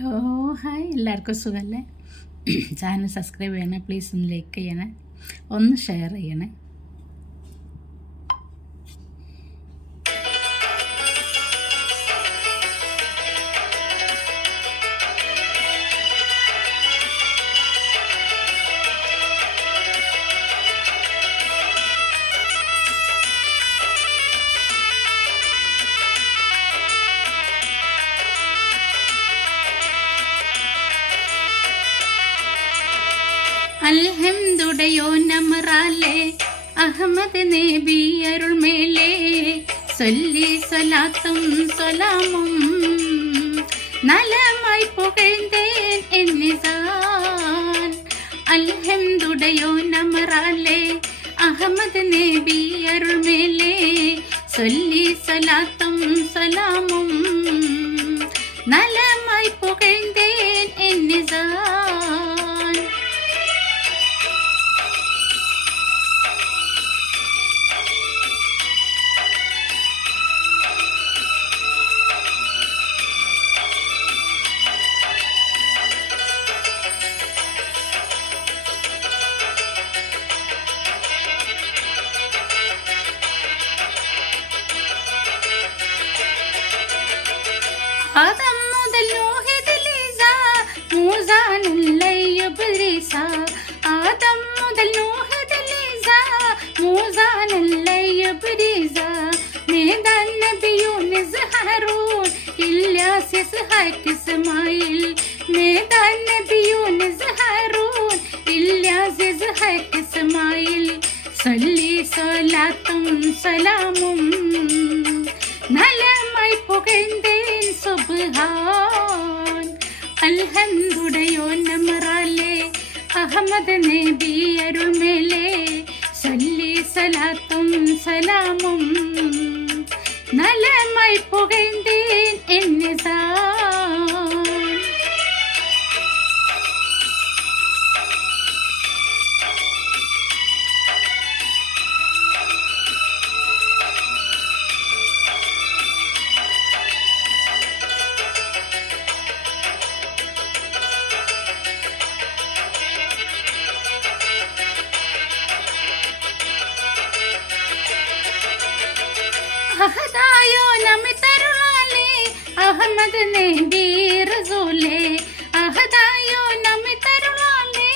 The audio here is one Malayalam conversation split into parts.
ഹലോ ഹായ്, എല്ലാവർക്കും സുഖമല്ലേ? ചാനൽ സബ്സ്ക്രൈബ് ചെയ്യണേ, പ്ലീസ് ഒന്ന് ലൈക്ക് ചെയ്യണേ, ഒന്ന് ഷെയർ ചെയ്യണേ. അൽഹംദുലില്ലാഹ് അഹമ്മദ് നബി അരുൾ മേലേ സല്ലി സ്വലാത്തും സലാമും നലമായി പുകഴ്ന്തേൻ എന്നിസാൻ. അൽഹംദുലില്ലാഹ് അഹമ്മദ് നബി അരുൾ മേലേ സല്ലി സ്വലാത്തും സലാമും നലമായി പുകഴ്ന്തേൻ എന്നിസാൻ. ആദം മുതൽ നൂഹിദിലിസ മൂസാനല്ലയ്യബ്രിസ. ആദം മുതൽ നൂഹിദിലിസ മൂസാനല്ലയ്യബ്രിസ. മേദാൻ നബി യൂനുസ് ഹാറൂൻ ഇല്യാസ് ഇസ്ഹാഖ് ഇസ്മായിൽ. മേദാൻ നബി യൂനുസ് ഹാറൂൻ ഇല്യാസ് ഇസ്ഹാഖ് ഇസ്മായിൽ. സല്ലി സ്വലാത്തും സലാമും നലമായി പുകഴ്ന്തേൻ സുബ്ഹാൻ. അൽഹംദുലില്ലാഹ് അഹമ്മദ് നബി അരുൾ മേലേ സല്ലി സ്വലാത്തും സലാമും നലമായി പുകഴ്ന്തേൻ എന്നിസാൻ. അഹദായോ നമ്മെ തരുളാലേ അഹമ്മദ് നബി റസൂലേ. അഹദായോ നമ്മെ തരുളാലേ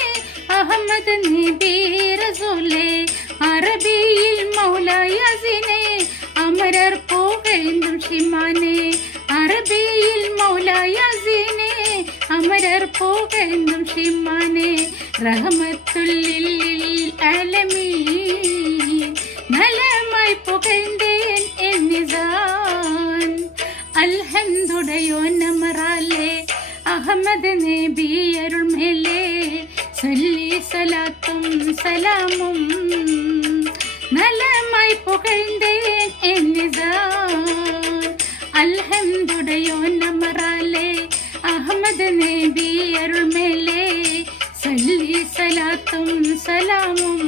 അഹമ്മദ് നബി റസൂലേ. അറബിയിൽ മൗലായസിനെ അമരർ പുകഴ്ത്തും ഷിമാനെ. അറബിയിൽ മൗലായസിനെ അമരർ പുകഴ്ത്തും ഷിമാനെ. റഹ്മത്തുൽ ആലമീൻ നലമായി പുകഴ്ന്തേൻ എന്നിസാൻ. അൽഹംദുലില്ലാഹ് അഹമ്മദ് നബി അരുൾ മേലേ സല്ലി സ്വലാത്തും സലാമും നലമായി പുകഴ്ന്തേൻ എന്നിസാൻ. അൽഹംദുലില്ലാഹ് അഹമ്മദ് നബി അരുൾ മേലേ സല്ലി സ്വലാത്തും സലാമും